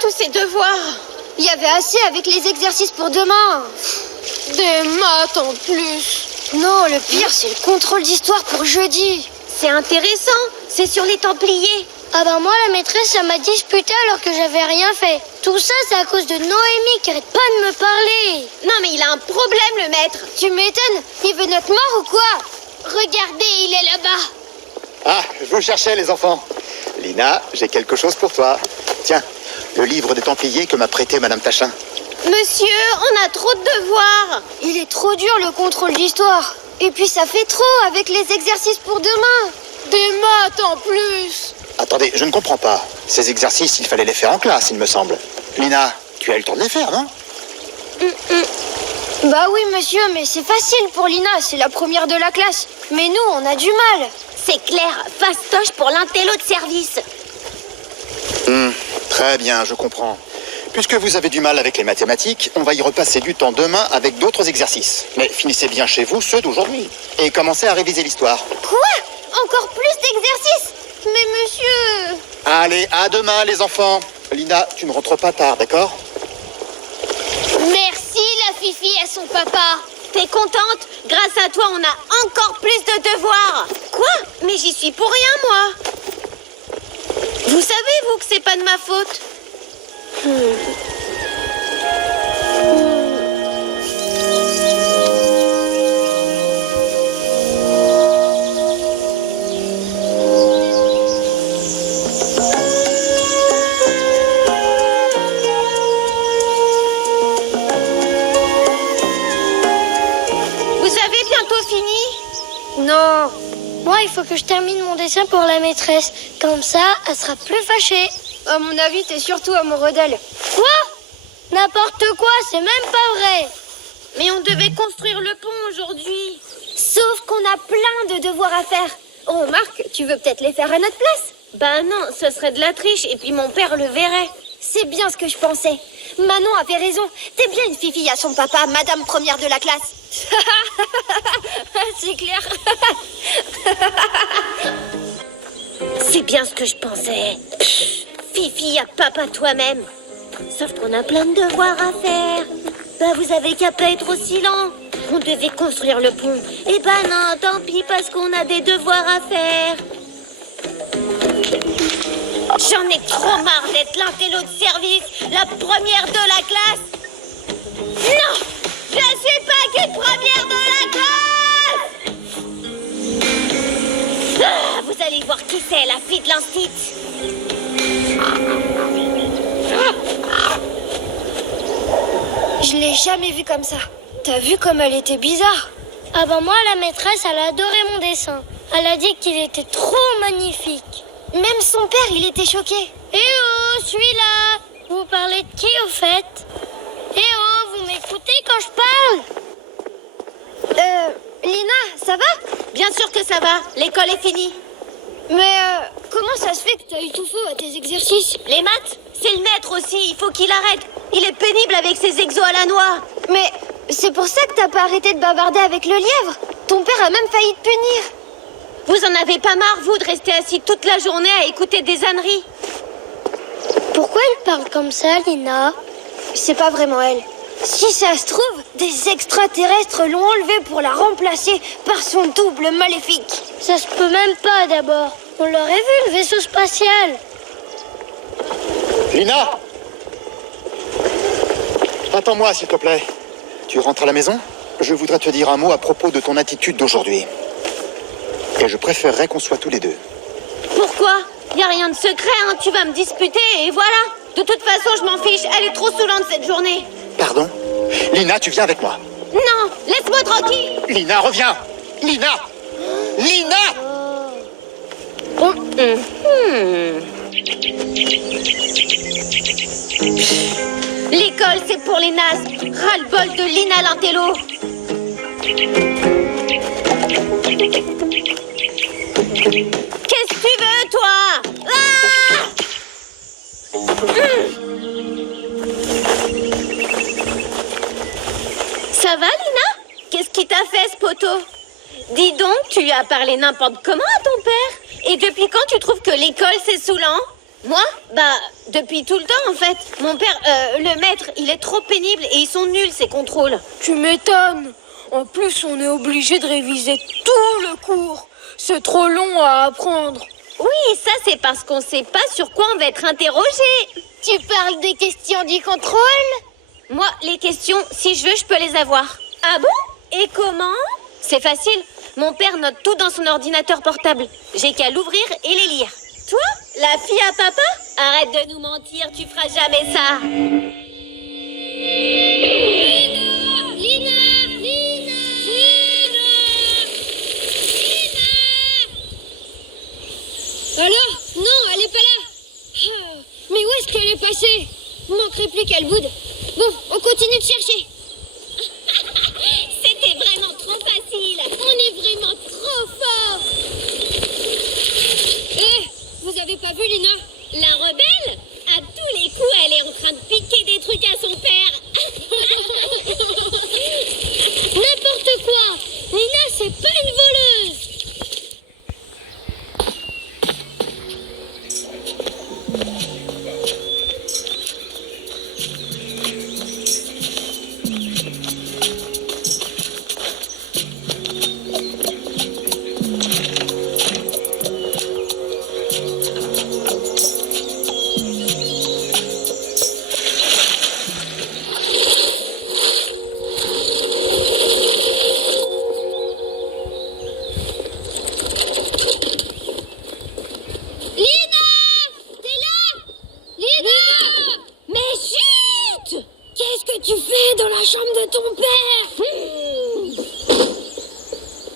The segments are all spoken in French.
tous ces devoirs? Il y avait assez avec les exercices pour demain. Des maths en plus. Non, le pire, c'est le contrôle d'histoire pour jeudi. C'est intéressant, c'est sur les Templiers. Ah ben moi, la maîtresse, elle m'a disputé alors que j'avais rien fait. Tout ça, c'est à cause de Noémie qui arrête pas de me parler. Non mais il a un problème, le maître. Tu m'étonnes, il veut notre mort ou quoi? Regardez, il est là-bas. Ah, je vous cherchais, les enfants. Lina, j'ai quelque chose pour toi. Tiens, le livre des Templiers que m'a prêté Madame Tachin. Monsieur, on a trop de devoirs. Il est trop dur, le contrôle d'histoire. Et puis ça fait trop avec les exercices pour demain. Des maths en plus. Attendez, je ne comprends pas. Ces exercices, il fallait les faire en classe, il me semble. Lina, tu as eu le temps de les faire, non? Bah oui, monsieur, mais c'est facile pour Lina, c'est la première de la classe. Mais nous, on a du mal. C'est clair, fastoche pour l'intello de service. Très bien, je comprends. Puisque vous avez du mal avec les mathématiques, on va y repasser du temps demain avec d'autres exercices. Mais finissez bien chez vous ceux d'aujourd'hui. Et commencez à réviser l'histoire. Quoi? Encore plus d'exercices? Mais monsieur... Allez, à demain, les enfants. Lina, tu ne rentres pas tard, d'accord? Merci la Fifi et son papa. T'es contente? Grâce à toi, on a encore plus de devoirs. Quoi? Mais j'y suis pour rien, moi. Vous savez, vous, que c'est pas de ma faute? Vous avez bientôt fini? Non. Moi, il faut que je termine mon dessin pour la maîtresse. Comme ça, elle sera plus fâchée. À mon avis, t'es surtout amoureux d'elle. Quoi? N'importe quoi, c'est même pas vrai. Mais on devait construire le pont aujourd'hui. Sauf qu'on a plein de devoirs à faire. Remarque, tu veux peut-être les faire à notre place? Bah non, ce serait de la triche et puis mon père le verrait. C'est bien ce que je pensais. Manon avait raison. T'es bien une fifille à son papa, madame première de la classe. C'est clair. C'est bien ce que je pensais. Fifi à papa toi-même. Sauf qu'on a plein de devoirs à faire. Bah vous avez qu'à pas être aussi lent. On devait construire le pont. Eh ben non, tant pis parce qu'on a des devoirs à faire. J'en ai trop marre d'être l'intello de service, la première de la classe. Non, je suis pas qu'une première de la classe. Ah, vous allez voir qui c'est, la fille de l'instit. Je l'ai jamais vue comme ça. T'as vu comme elle était bizarre? Ah ben moi, la maîtresse, elle a adoré mon dessin. Elle a dit qu'il était trop magnifique. Même son père, il était choqué. Eh oh, celui-là! Vous parlez de qui, au fait? Eh oh, vous m'écoutez quand je parle? Lina, ça va? Bien sûr que ça va, l'école est finie. Mais comment ça se fait que t'as eu tout faux à tes exercices? Les maths, c'est le maître aussi, il faut qu'il arrête. Il est pénible avec ses exos à la noix. Mais c'est pour ça que t'as pas arrêté de bavarder avec le lièvre. Ton père a même failli te punir. Vous en avez pas marre, vous, de rester assis toute la journée à écouter des âneries? Pourquoi elle parle comme ça, Lina? C'est pas vraiment elle. Si ça se trouve, des extraterrestres l'ont enlevée pour la remplacer par son double maléfique. Ça se peut même pas d'abord. On l'aurait vu, le vaisseau spatial. Lina! Attends-moi, s'il te plaît. Tu rentres à la maison? Je voudrais te dire un mot à propos de ton attitude d'aujourd'hui. Et je préférerais qu'on soit tous les deux. Pourquoi? Y a rien de secret, hein, tu vas me disputer et voilà. De toute façon, je m'en fiche, elle est trop saoulante cette journée. Pardon? Lina, tu viens avec moi. Non, laisse-moi tranquille. Lina, reviens! Lina! Lina! L'école, c'est pour les nazes. Ras-le-bol de Lina l'intello. Qu'est-ce que tu veux, toi? Ah! Ça va, Lina? Qu'est-ce qui t'a fait, ce poteau? Dis donc, tu lui as parlé n'importe comment à ton père? Et depuis quand tu trouves que l'école, c'est saoulant? Moi? Depuis tout le temps, en fait. Mon père, le maître, il est trop pénible et ils sont nuls, ces contrôles. Tu m'étonnes. En plus, on est obligé de réviser tout le cours. C'est trop long à apprendre. Oui, ça, c'est parce qu'on sait pas sur quoi on va être interrogé. Tu parles des questions du contrôle? Moi, les questions, si je veux, je peux les avoir. Ah bon? Et comment? C'est facile. Mon père note tout dans son ordinateur portable. J'ai qu'à l'ouvrir et les lire. Toi, la fille à papa? Arrête de nous mentir, tu feras jamais ça. Alors? Non, elle est pas là. Mais où est-ce qu'elle est passée? Il manquerait plus qu'elle boude. Bon, on continue de chercher. C'était vraiment trop facile. On est vraiment trop fort. Vous avez pas vu Lina? La rebelle? À tous les coups, elle est en train de piquer des trucs à son père. N'importe quoi. Lina, c'est pas une voleuse.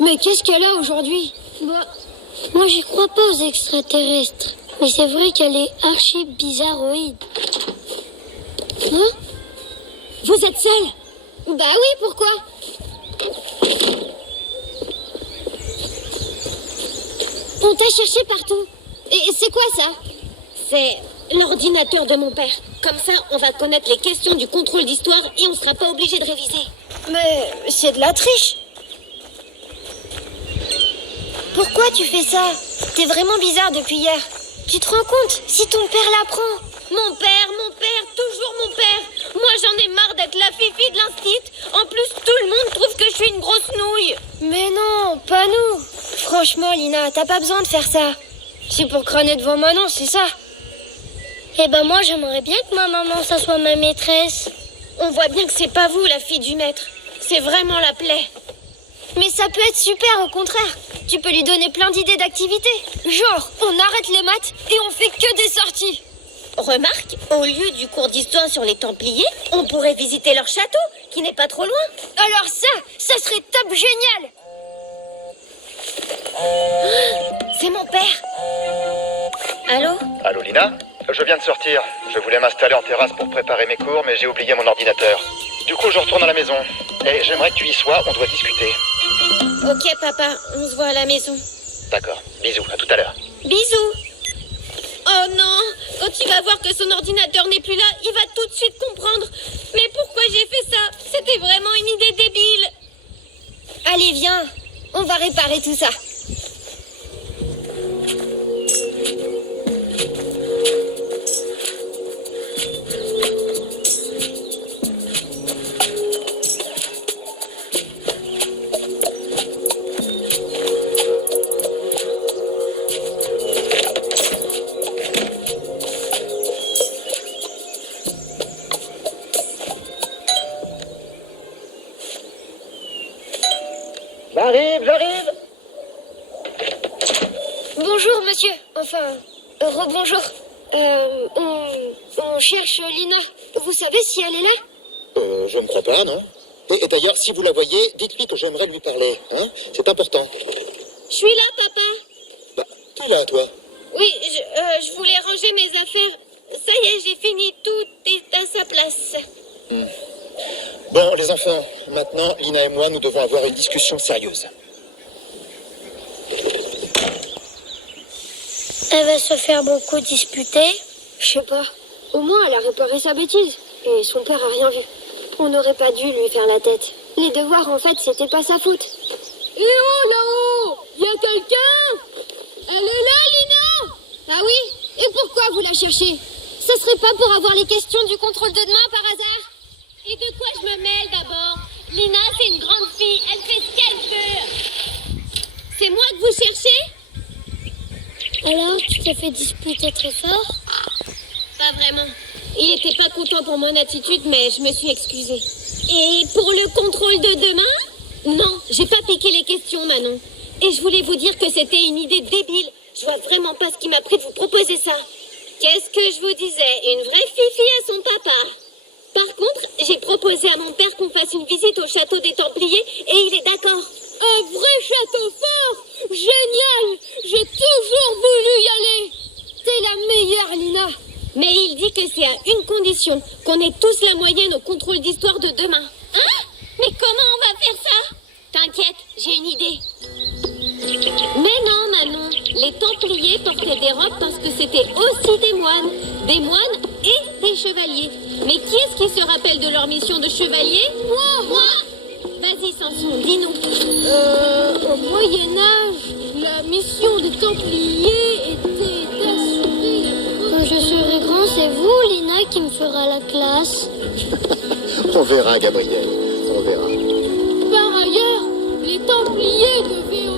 Mais qu'est-ce qu'elle a aujourd'hui? Moi j'y crois pas aux extraterrestres. Mais c'est vrai qu'elle est archi bizarroïde. Hein? Vous êtes seule? Bah oui, pourquoi? On t'a cherché partout. Et c'est quoi ça? C'est l'ordinateur de mon père. Comme ça, on va connaître les questions du contrôle d'histoire et on sera pas obligé de réviser. Mais c'est de la triche. Pourquoi tu fais ça? T'es vraiment bizarre depuis hier. Tu te rends compte si ton père l'apprend? Mon père, toujours mon père. Moi, j'en ai marre d'être la fifi de l'instit. En plus, tout le monde trouve que je suis une grosse nouille. Mais non, pas nous. Franchement, Lina, t'as pas besoin de faire ça. C'est pour crâner devant Manon, c'est ça? Eh ben moi, j'aimerais bien que ma maman, ça soit ma maîtresse. On voit bien que c'est pas vous, la fille du maître. C'est vraiment la plaie. Mais ça peut être super, au contraire. Tu peux lui donner plein d'idées d'activités. Genre, on arrête les maths et on fait que des sorties. Remarque, au lieu du cours d'histoire sur les Templiers, on pourrait visiter leur château, qui n'est pas trop loin. Alors ça serait top génial. C'est mon père. Allô? Allô Lina? Je viens de sortir. Je voulais m'installer en terrasse pour préparer mes cours, mais j'ai oublié mon ordinateur. Du coup, je retourne à la maison. Et j'aimerais que tu y sois, on doit discuter. Ok papa, on se voit à la maison. D'accord, bisous, à tout à l'heure. Bisous. Oh non, quand il va voir que son ordinateur n'est plus là, il va tout de suite comprendre. Mais pourquoi j'ai fait ça? C'était vraiment une idée débile. Allez, viens, on va réparer tout ça. J'arrive. Bonjour, monsieur. Enfin, rebonjour. On cherche Lina. Vous savez si elle est là? Je ne crois pas, non. Et d'ailleurs, si vous la voyez, dites-lui que j'aimerais lui parler, hein. C'est important. Je suis là, papa. Bah, t'es là, toi. Oui, je voulais ranger mes affaires. Ça y est, j'ai fini. Tout est à sa place. Bon, les enfants, maintenant, Lina et moi, nous devons avoir une discussion sérieuse. Elle va se faire beaucoup disputer. Je sais pas. Au moins, elle a réparé sa bêtise. Et son père a rien vu. On n'aurait pas dû lui faire la tête. Les devoirs, en fait, c'était pas sa faute. Eh oh, là-haut! Y a quelqu'un? Elle est là, Lina? Ah oui? Et pourquoi vous vous la cherchez? Ce serait pas pour avoir les questions du contrôle de demain par hasard? Et de quoi je me mêle d'abord? Lina, c'est une grande fille, elle fait ce qu'elle veut. C'est moi que vous cherchez? Alors, tu t'es fait disputer très fort? Pas vraiment. Il était pas content pour mon attitude, mais je me suis excusée. Et pour le contrôle de demain? Non, j'ai pas piqué les questions, Manon. Et je voulais vous dire que c'était une idée débile. Je vois vraiment pas ce qui m'a pris de vous proposer ça. Qu'est-ce que je vous disais? Une vraie fifi à son papa. Par contre, j'ai proposé à mon père qu'on fasse une visite au château des Templiers et il est d'accord. Un vrai château fort! Génial! J'ai toujours voulu y aller! T'es la meilleure, Lina! Mais il dit que c'est à une condition, qu'on ait tous la moyenne au contrôle d'histoire de demain. Hein? Mais comment on va faire ça? T'inquiète, j'ai une idée. Mais non, Manon, les Templiers portaient des robes parce que c'était aussi des moines et des chevaliers. Mais qui est-ce qui se rappelle de leur mission de chevalier? Moi! Vas-y, Samson, dis-nous. Au Moyen-Âge, la mission des Templiers était d'assurer... Quand je serai grand, c'est vous, Lina, qui me fera la classe. On verra, Gabriel. On verra. Par ailleurs, les Templiers devaient